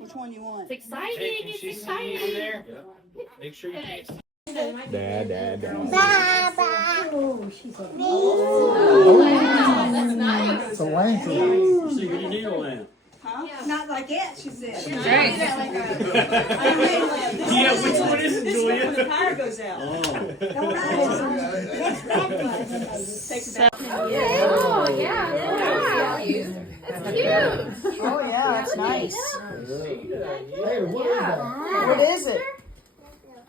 Which one you want? It's exciting. Hey, can she see you in there? Make sure you can. Dad. Baba. Oh, she's a That's nice. So Wayne's See, what you need on that? Huh? Not like that, she said. Right. Yeah, which one is it, This one when Julia? the power goes out. Oh. Takes it back. Oh, yeah. That's cute. Oh, yeah, that's nice. Hey, what is that? What is it?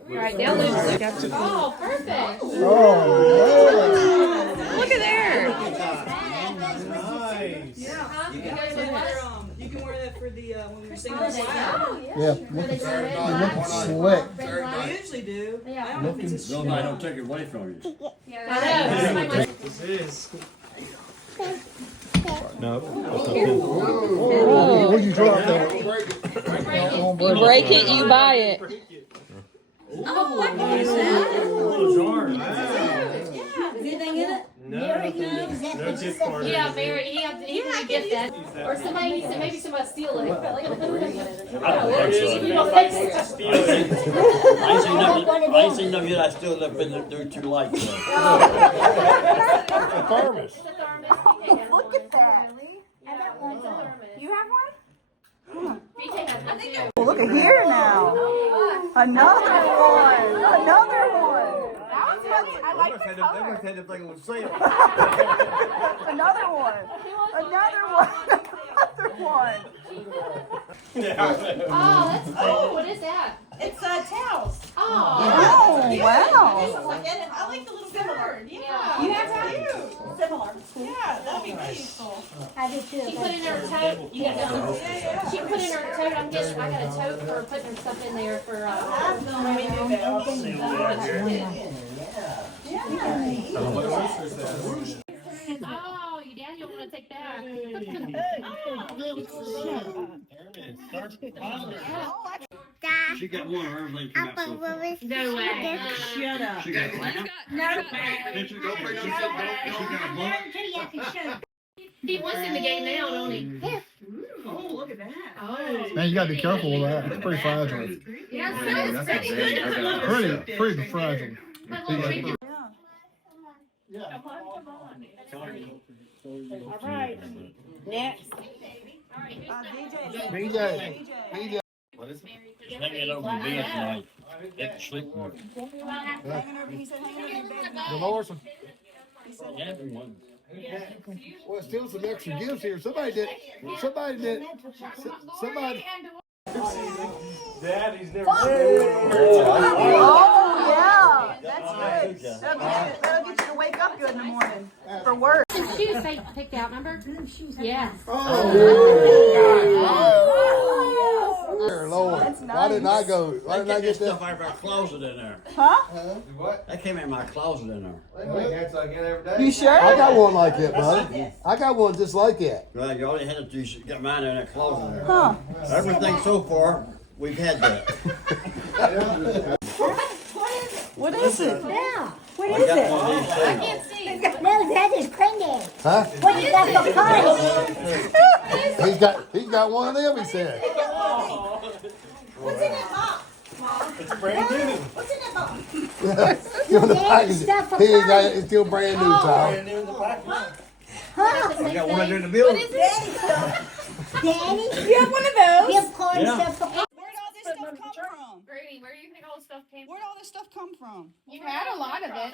Right, they'll lose. Oh, perfect. Oh, Look at there. Nice. Yeah. You can wear that for the, when you're singing the choir. yeah. Looking slick. I usually do. I don't know if it's a No, I don't take it away from you. I know. This is. No. What'd you drop there? You break it, you buy it. Little jar. Wow. Is anything in it? No, no gift card. Yeah, Mary, he can get that. Or somebody, maybe somebody steal it. I don't think so. Steal it. I ain't seen them yet. I still left in there too light. Thermos. Look at that. You have one? Well, look at here now. Another one. Another one. I like the color. Another one. Another one. Another one. Oh, that's cool. What is that? It's towels. Oh. Oh, wow. I like the little similar. Yeah. You have that? Similar. Yeah, that'd be pretty. She put in her tote. You got that? She put in her tote. I got a tote for putting her stuff in there for. Oh, you daddy don't want to take that. She got one of everything come out so far. No way. Shut up. She got a lamp. Did you go bring her some milk? She got a book. He wants in the game now, don't he? Oh, look at that. Oh. Man, you gotta be careful with that. It's pretty fragile. Yeah, Pretty fragile. All right. Next. BJ. Just hang it over the bed tonight. Get to sleep with it. He said hang over your bed. Dolores. Yeah, one. Well, still some extra gifts here. Somebody did. Daddy's never Oh, yeah. That's good. That'll get you to wake up good in the morning for work. Some shoes they picked out, remember? Yes. Lord. That's nice. Why didn't I go? Why They didn't I get this get stuff that? out of our closet in there. Huh? That came in my closet in there. You sure? I got one like that, brother. I got one just like that. Well, you already had it. You got mine in that closet in there. Huh? Everything so far, we've had that. What is it? Yeah. What I is got it? one of these too. Can't see. No, that is granddad. Huh? What is that for party? He's got one of them, he said. What's in that box? It's brand new. What's in that box? Still in the package. He ain't got it. It's still brand new, child. I got one in the building. Daddy stuff. Daddy? You have one of those? We have party Yeah. stuff for party. Where'd all this stuff come from? Grady, where do you think all the stuff came Where'd all this stuff come from? You had a lot of it.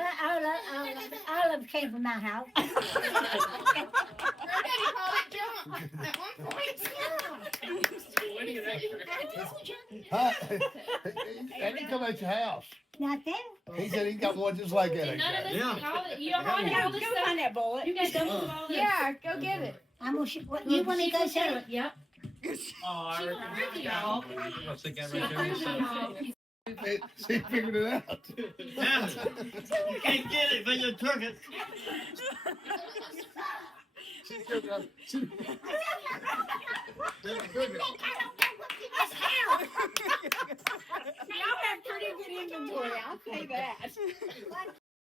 All of it came from my house. Granddaddy called it junk at one point. Huh? And he come at your house. Not there. He said he got one just like that. None of this, Yeah. you don't want all this stuff. Find that bullet. You got done with all this. Yeah, go get it. I'm gonna what you want me to go show it? Yep. Oh, I She reckon. approved y'all. I think I She read approved y'all. She figured it out. You can't get it, but you took it. Y'all have pretty good inventory, I'll say that.